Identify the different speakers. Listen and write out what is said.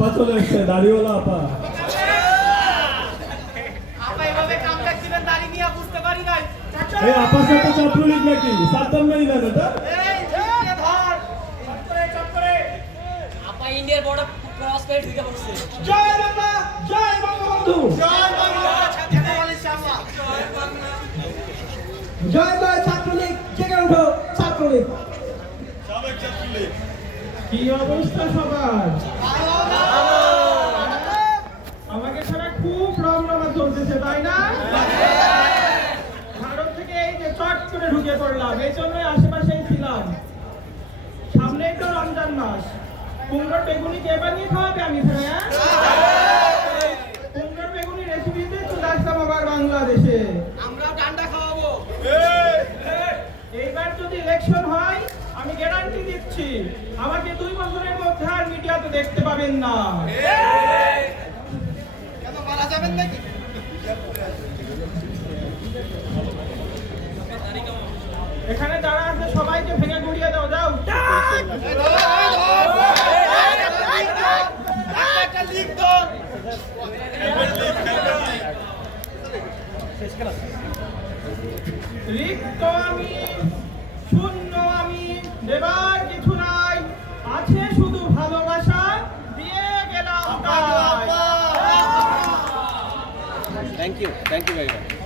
Speaker 1: আপা চলে এসছে দাড়িওয়ালা আপা।
Speaker 2: আপা এভাবে কামব্যাক দিবেন দাড়ি নিয়ে বুঝতে পারি নাই।
Speaker 1: এই আপার সাথে ছাত্রলীগ নাকি? সাদ্দাম মেরি না এটা।
Speaker 2: এই ঝুঁকিয়ে ধর। চক্করে চক্করে
Speaker 3: আপা ইন্ডিয়ার বড় ক্রস করে ঢুকে পড়ছে।
Speaker 2: জয় বাংলা জয় বঙ্গবন্ধু। জয় বাংলা। ছাত্র ইনশাআল্লাহ
Speaker 4: জয় জয় ছাত্রলীগ। জেগে উঠো ছাত্রলীগ।
Speaker 5: কি অবস্থা সবার? রমরমা তাই না? ভারত থেকে এই যে চট করে ঢুকে পড়লাম এই জন্যই আশেপাশেই ছিলাম। সামনেই তো রমজান মাস। কুমড়োর বেগুনি কে বানিয়ে খাওয়াবে আমি হ্যাঁ? কুমড়োর বেগুনি রেসিপিতে চলে আসলাম আবার বাংলাদেশে।
Speaker 2: আমরা ডান্ডা খাওয়াবো।
Speaker 5: এইবার যদি ইলেকশন হয় আমি গ্যারান্টি দিচ্ছি আমাকে দুই বছরের মধ্যে আর মিডিয়াতে দেখতে পাবেন না।
Speaker 2: কেন মারা যাবেন নাকি?
Speaker 5: এখানে যারা আছে, সবাইকে ভেঙে গুড়িয়ে দাও রিক্ত আমি, শূন্য আমি, দেবার কিছু নাই। আছে শুধু ভালোবাসা, দিয়ে গেলাম
Speaker 6: thank you thank you very much